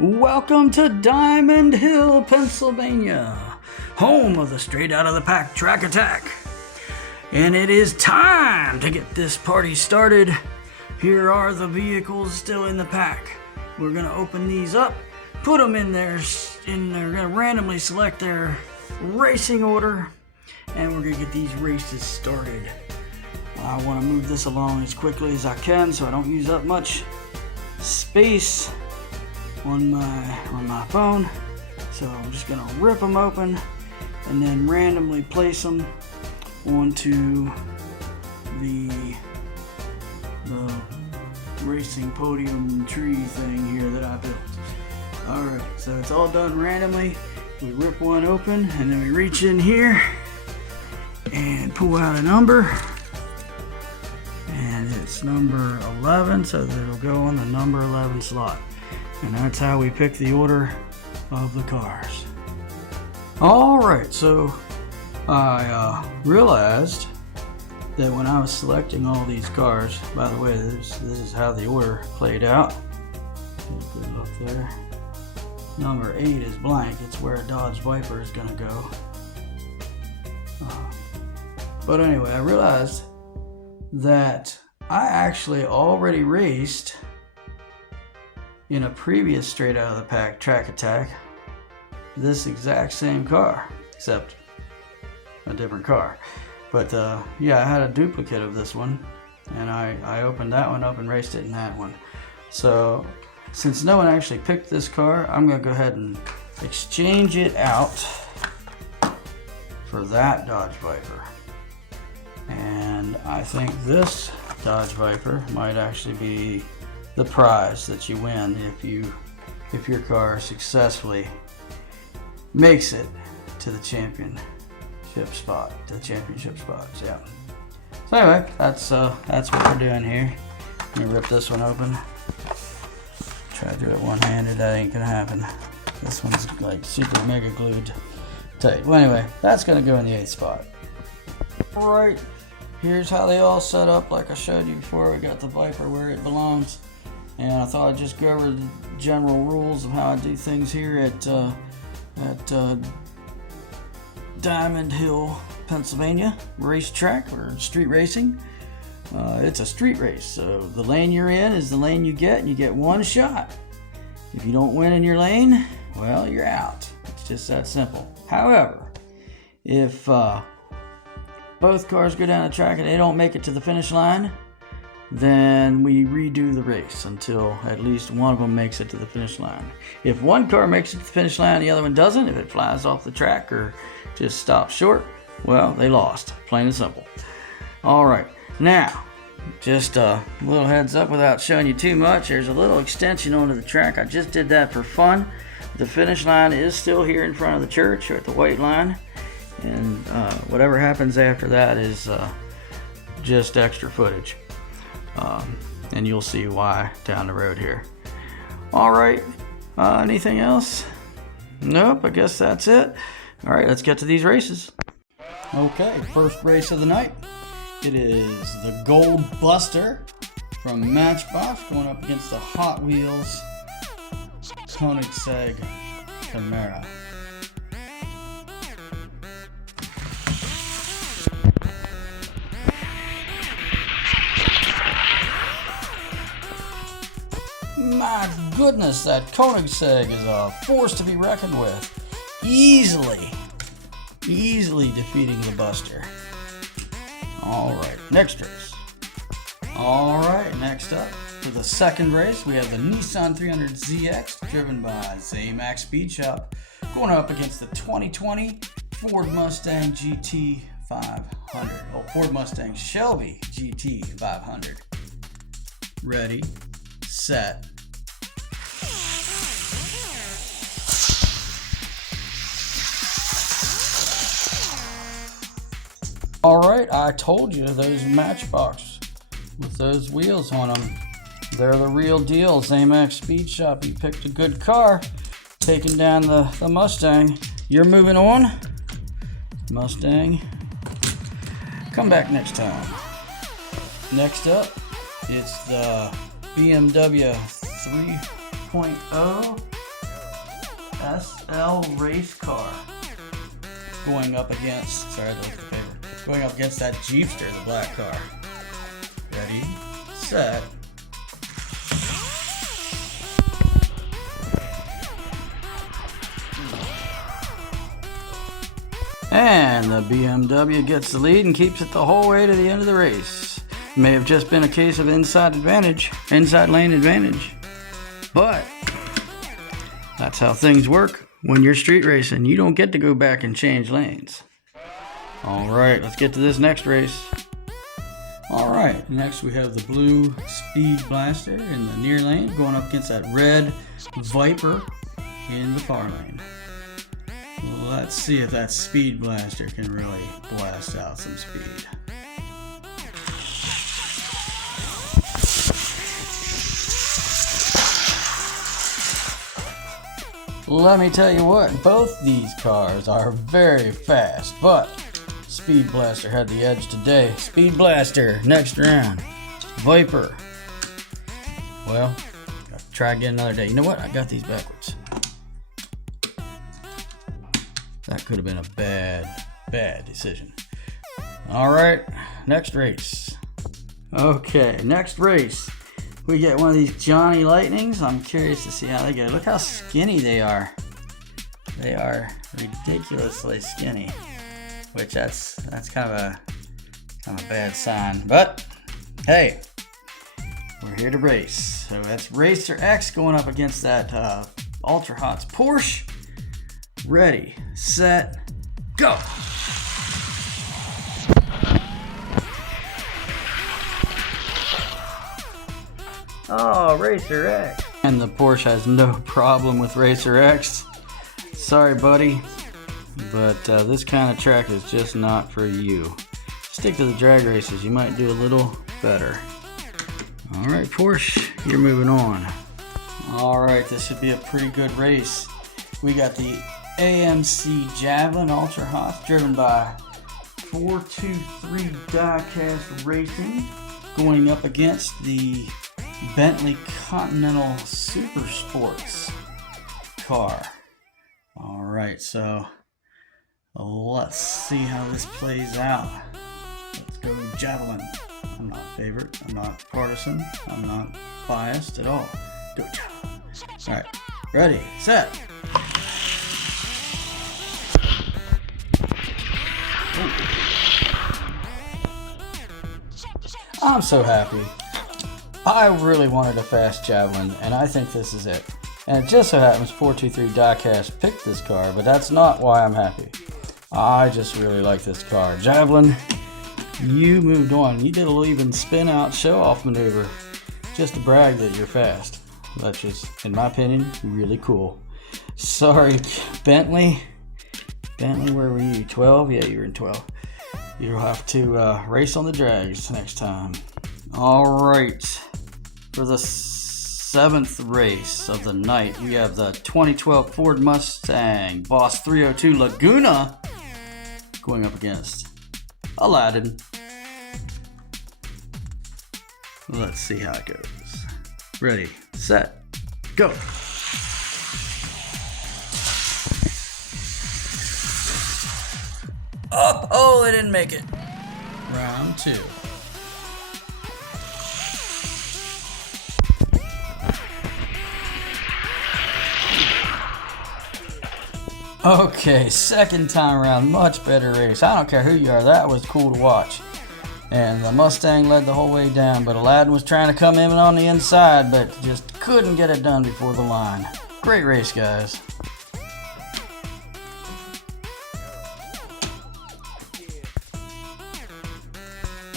Welcome to Diamond Hill, Pennsylvania, home of the Straight Out of the Pack Track Attack. And it is time to get this party started. Here are the vehicles still in the pack. We're going to open these up, put them in there, and they're going to randomly select their racing order, and we're going to get these races started. I want to move this along as quickly as I can so I don't use up much space on my phone. So I'm just going to rip them open and then randomly place them onto the racing podium tree thing here that I built. Alright, so it's all done randomly. We rip one open and then we reach in here and pull out a number. And it's number 11, so that it'll go on the number 11 slot. And that's how we pick the order of the cars. Alright, so I realized that when I was selecting all these cars, by the way, this is how the order played out. Good look there. Number 8 is blank. It's where a Dodge Viper is going to go. But anyway, I realized that I actually already raced in a previous Straight Out of the Pack Track Attack this exact same car, except a different car. But yeah, I had a duplicate of this one, and I opened that one up and raced it in that one. So since no one actually picked this car, I'm going to go ahead and exchange it out for that Dodge Viper. And I think this Dodge Viper might actually be the prize that you win if your car successfully makes it to the championship spots. Yeah. So anyway, that's what we're doing here. Let me rip this one open. Try to do it one-handed. That ain't gonna happen. This one's like super mega glued tight. Well, anyway, that's gonna go in the 8th spot. All right. Here's how they all set up like I showed you before. We got the Viper where it belongs. And I thought I'd just go over the general rules of how I do things here at Diamond Hill, Pennsylvania racetrack or street racing. It's a street race, so the lane you're in is the lane you get, and you get one shot. If you don't win in your lane, well, you're out. It's just that simple. However, if both cars go down the track and they don't make it to the finish line, then we redo the race until at least one of them makes it to the finish line. If one car makes it to the finish line and the other one doesn't, if it flies off the track or just stops short, well, they lost, plain and simple. All right, now, just a little heads up without showing you too much. There's a little extension onto the track. I just did that for fun. The finish line is still here in front of the church or at the white line. And whatever happens after that is just extra footage. And you'll see why down the road here. All right, anything else? Nope, I guess that's it. All right, let's get to these races. Okay, first race of the night. It is the Gold Buster from Matchbox going up against the Hot Wheels Koenigsegg Camaro. My goodness, that Koenigsegg is a force to be reckoned with. Easily defeating the Buster. Alright, next race. Alright, next up for the second race, we have the Nissan 300ZX driven by Zamax Speed Shop going up against the 2020 Ford Mustang GT 500. Oh, Ford Mustang Shelby GT 500. Ready, set, alright, I told you those Matchbox with those wheels on them, they're the real deal. Zamax Speed Shop, you picked a good car, taking down the Mustang. You're moving on. Mustang, come back next time. Next up, it's the BMW 3.0 SL race car going up against, sorry, I looked at the paper, going up against that Jeepster, the black car. Ready, set, and the BMW gets the lead and keeps it the whole way to the end of the race. May have just been a case of inside lane advantage, but that's how things work when you're street racing. You don't get to go back and change lanes. All right, let's get to this next race. All right, next we have the blue Speed Blaster in the near lane going up against that red Viper in the far lane. Let's see if that Speed Blaster can really blast out some speed. Let me tell you what, both these cars are very fast, but Speed Blaster had the edge today. Speed Blaster, next round. Viper. Well, I'll try again another day. You know what? I got these backwards. That could have been a bad decision. All right, next race. Okay, next race. We get one of these Johnny Lightnings. I'm curious to see how they go. Look how skinny they are. They are ridiculously skinny, which that's kind of a bad sign. But hey, we're here to race. So that's Racer X going up against that Ultra Hot's Porsche. Ready, set, go! Oh, Racer X. And the Porsche has no problem with Racer X. Sorry, buddy, but this kind of track is just not for you. Stick to the drag races. You might do a little better. All right, Porsche, you're moving on. All right, this should be a pretty good race. We got the AMC Javelin Ultra Hot driven by 423 Diecast Racing going up against the Bentley Continental Super Sports car. All right, so let's see how this plays out. Let's go Javelin. I'm not favorite, I'm not partisan, I'm not biased at all. Go Javelin. All right, ready, set. Ooh. I'm so happy. I really wanted a fast Javelin, and I think this is it. And it just so happens 423 Diecast picked this car, but that's not why I'm happy. I just really like this car. Javelin, you moved on. You did a little even spin out show off maneuver just to brag that you're fast. That's just, in my opinion, really cool. Sorry, Bentley. Bentley, where were you? 12? Yeah, you were in 12. You'll have to race on the drags next time. All right. For the seventh race of the night, we have the 2012 Ford Mustang Boss 302 Laguna going up against Aladdin. Let's see how it goes. Ready, set, go. Oh, they didn't make it. Round two. Okay, second time around, much better race. I don't care who you are, that was cool to watch. And the Mustang led the whole way down, but Aladdin was trying to come in on the inside, but just couldn't get it done before the line. Great race, guys.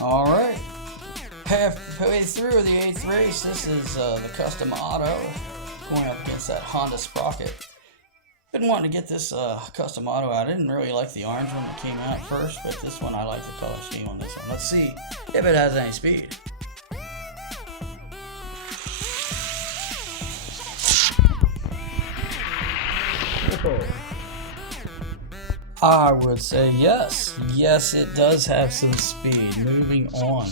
All right, halfway through the eighth race, this is the Custom Auto going up against that Honda Sprocket. Been wanting to get this Custom Auto out. I didn't really like the orange one that came out first, but this one I like the color scheme on this one. Let's see if it has any speed. I would say yes. Yes, it does have some speed. Moving on.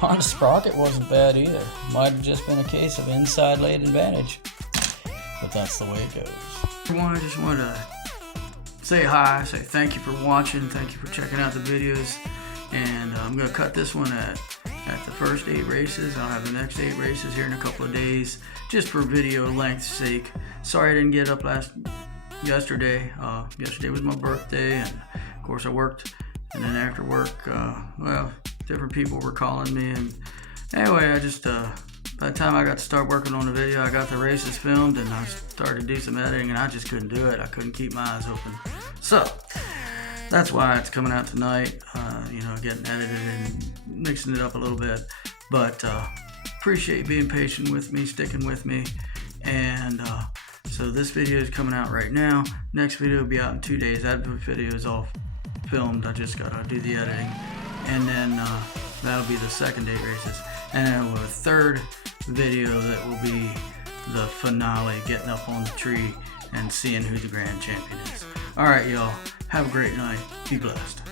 Honda Sprocket wasn't bad either. Might have just been a case of inside lane advantage. But that's the way it goes. Everyone, I just wanted to say hi, say thank you for watching, thank you for checking out the videos, and I'm going to cut this one at the first 8 races. I'll have the next 8 races here in a couple of days, just for video length's sake. Sorry I didn't get up yesterday. Yesterday was my birthday, and of course I worked, and then after work, well, different people were calling me, and anyway, I just by the time I got to start working on the video, I got the races filmed, and I started to do some editing, and I just couldn't do it. I couldn't keep my eyes open. So that's why it's coming out tonight, you know, getting edited and mixing it up a little bit. But appreciate you being patient with me, sticking with me. And so this video is coming out right now. Next video will be out in 2 days. That video is all filmed. I just got to do the editing. And then that'll be the second 8 races. And then we'll have a third video that will be the finale, getting up on the tree and seeing who the grand champion is. All right, y'all. Have a great night. Be blessed.